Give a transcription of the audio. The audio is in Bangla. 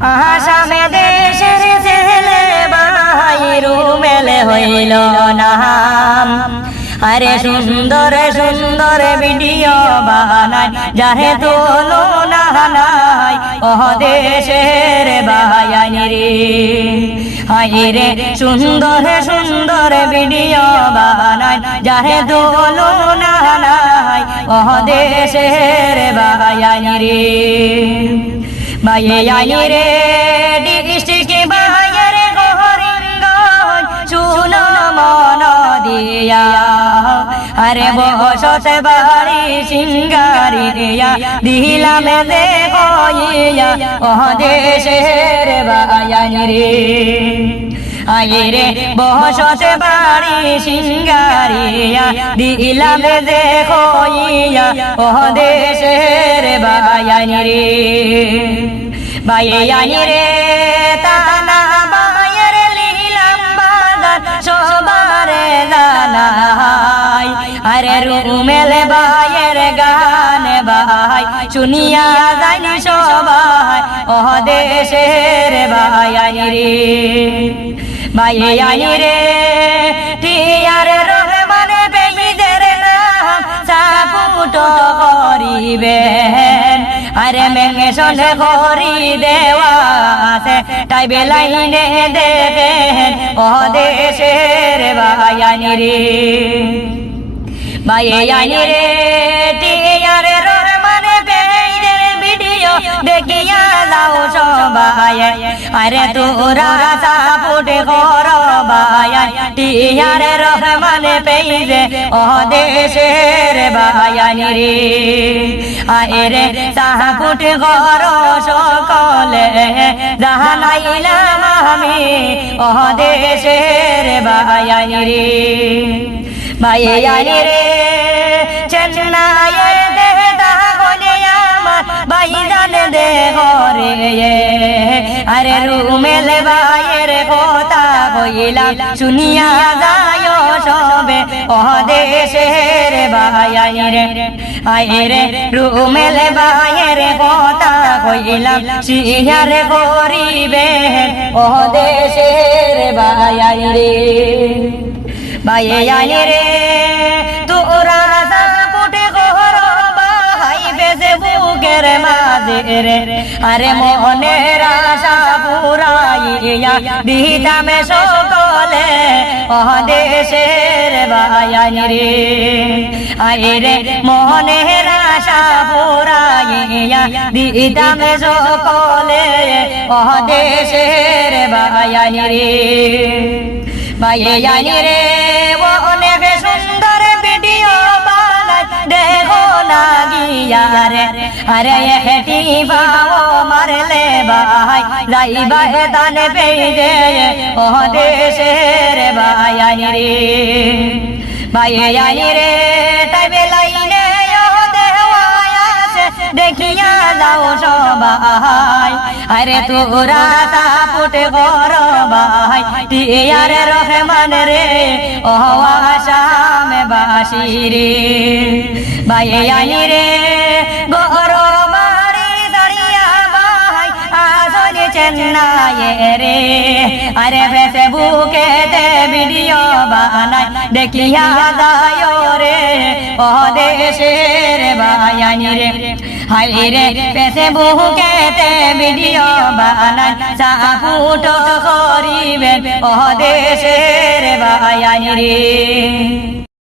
আসামে দেশের ছেলে ভাই রুমেলে হইল নাম। আরে সুন্দর সুন্দর ভিডিও বানায় যাহে তুলনা নাই ও দেশের ভাই রে। হায়রে সুন্দর সুন্দর ভিডিও বানায় যাহে তুলনা নাই ও দেশের ভাই রে। ভাই রে ডিস্ট্রিক্ট ভাইয়ের গরিবগঞ্জ শুনো মন দিয়া। আরে বসত বাড়ি সিঙ্গারিয়া দিলাম দেখইয়া ও দেশের ভাই রে। আইরে বসত বাড়ি সিঙ্গারিয়া দিলাম দেখইয়া ও দেশের ভাই রে। ভাই রে তানা ভাইয়ের লীলাম বাগান সবারে জানাই। আরে রুমেল ভাইয়ের গান ভাই শুনিয়া জানি সবাই ও দেশের ভাই রে। ভাই রে টিয়ার রহমান বেঈদের নাম সাপুট করিবেন। আরে মেনশন করি দেওয়া আছে তাই বেলাইনে দেখেন ও দেশের ভাই রে। ভাই রে টিয়ার রহমান বেঈদের ভিডিও দেখিয়া যাও সবাই। আরে তোরা সাপোর্ট কর ভাই টিয়ার রহমান পেইজে ও দেশের ভাই রে। আরে সাপোর্ট কর সকলে জানাইলাম আমি ও দেশের ভাই রে। ভাই রে চেন্নাইয়ে দেহদা গলে আমার ভাইজান দে ঘরে। আরে রুমেল ভাইয়ের কথা কইলাম শুনিয়া যায় সবে ও দেশের ভাই রে। আইরে রুমেল ভাইয়ের কথা কইলাম শিয়ার করিবে ও দেশের ভাই রে। ভাই রে তোরা সাপোর্ট কর ভাই ফেসবুকের মাঝে রে। আরে মনের আশা পুরাইয়া দিতাম সকলে ও দেশের ভাই রে। আইরে মনের আশা পুরাইয়া দিতাম সকলে ও দেশের ভাই রে। ভাই রে অনেক সুন্দর ভিডিও বানায় দেখো না গিয়া রে। আরে হেটি বাও মারলে ভাই যাইবা দান পেয়ে ও দেশের ভাই রে। ভাই রে তাই বেলাইনে দেখিয়া যাও সবাই। আরে তোরা সাপোর্ট কর ভাই টিয়ার রহমান রে ও আসাম বাসী রে। ভাই রে গর বাড়ি দরিয়া ভাই আসল চেন্নাইয়ে রে। আরে ফেসবুকে ভিডিও বানায় দেখিয়া যায় রে ও দেশের ভাই রে। হায়রে ফেসবুকে ভিডিও বানায় সাপোর্ট করিবেন ও দেশের ভাই রে।